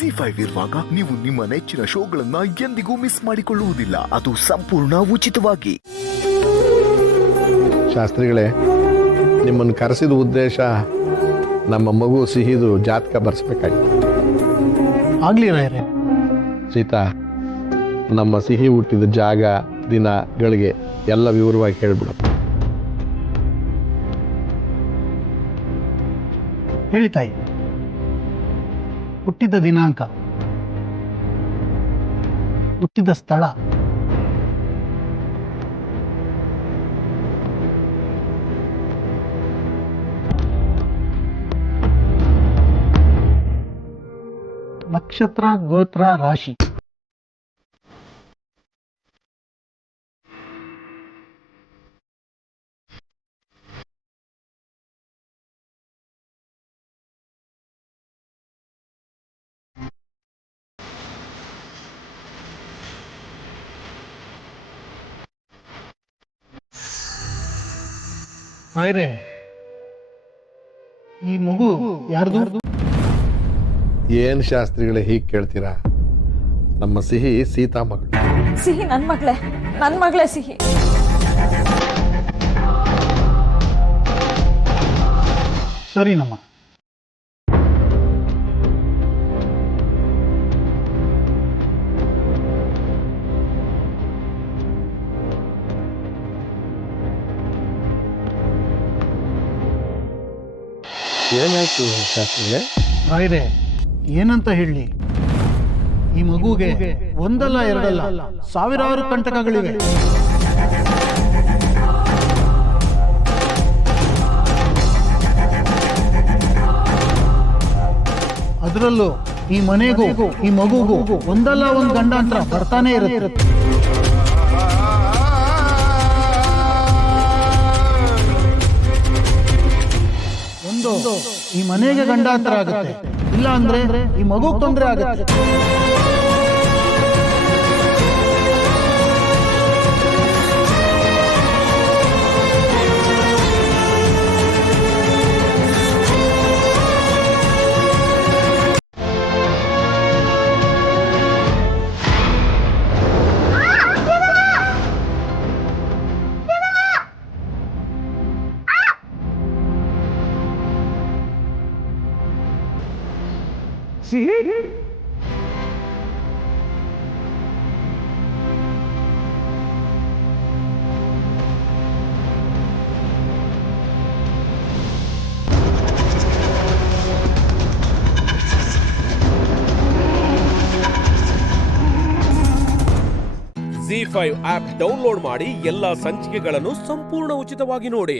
ZEE5 ಇರುವಾಗ ನೀವು ನಿಮ್ಮ ನೆಚ್ಚಿನ ಶೋಗಳನ್ನ ಎಂದಿಗೂ ಮಿಸ್ ಮಾಡಿಕೊಳ್ಳುವುದಿಲ್ಲ. ಅದು ಸಂಪೂರ್ಣ ಉಚಿತವಾಗಿ. ಶಾಸ್ತ್ರಿಗಳೇ, ನಿಮ್ಮನ್ನು ಕರೆಸಿದ ಉದ್ದೇಶ ನಮ್ಮ ಮಗು ಸಿಹಿದು ಜಾತಕ ಬರ್ಸ್ಬೇಕಾಗಿತ್ತು. ಆಗ್ಲಿ ರಾಯರೇ. ಸೀತಾ, ನಮ್ಮ ಸಿಹಿ ಹುಟ್ಟಿದ ಜಾಗ, ದಿನಗಳಿಗೆ ಎಲ್ಲ ವಿವರವಾಗಿ ಹೇಳ್ಬಿಡು. ಹೇಳಿ ತಾಯಿ. ಹುಟ್ಟಿದ ದಿನಾಂಕ, ಹುಟ್ಟಿದ ಸ್ಥಳ, ನಕ್ಷತ್ರ, ಗೋತ್ರ, ರಾಶಿ. ರಾಯರೇ, ಈ ಮಗು ಯಾರ್ದು? ಏನು ಶಾಸ್ತ್ರಿಗಳೇ ಹೀಗೆ ಕೇಳ್ತೀರಾ? ನಮ್ಮ ಸಿಹಿ ಸೀತಾ ಮಗಳು. ಸಿಹಿ ನನ್ನ ಮಗಳೇ ಸಿಹಿ. ಸರಿನಮ್ಮ. ಏನಾಯ್ತು ಶಾಸ್ತ್ರಿಗಳೇ? ರಾಯರೇ, ಏನಂತ ಹೇಳಿ, ಈ ಮಗುಗೆ ಒಂದಲ್ಲ ಎರಡಲ್ಲ ಸಾವಿರಾರು ಕಂಟಕಗಳಿವೆ. ಅದರಲ್ಲೂ ಈ ಮನೆಗೂ ಈ ಮಗುಗೂ ಒಂದಲ್ಲ ಒಂದು ಗಂಡಾಂತರ ಬರ್ತಾನೆ ಇರುತ್ತೆ. ಒಂದು ಈ ಮನೆಗೆ ಗಂಡಾಂತರ ಆಗುತ್ತೆ, ಇಲ್ಲ ಅಂದ್ರೆ ಈ ಮಗುಗೆ ತೊಂದರೆ ಆಗುತ್ತೆ. ZEE5 ಆಪ್ ಡೌನ್ಲೋಡ್ ಮಾಡಿ ಎಲ್ಲಾ ಸಂಚಿಕೆಗಳನ್ನು ಸಂಪೂರ್ಣ ಉಚಿತವಾಗಿ ನೋಡಿ.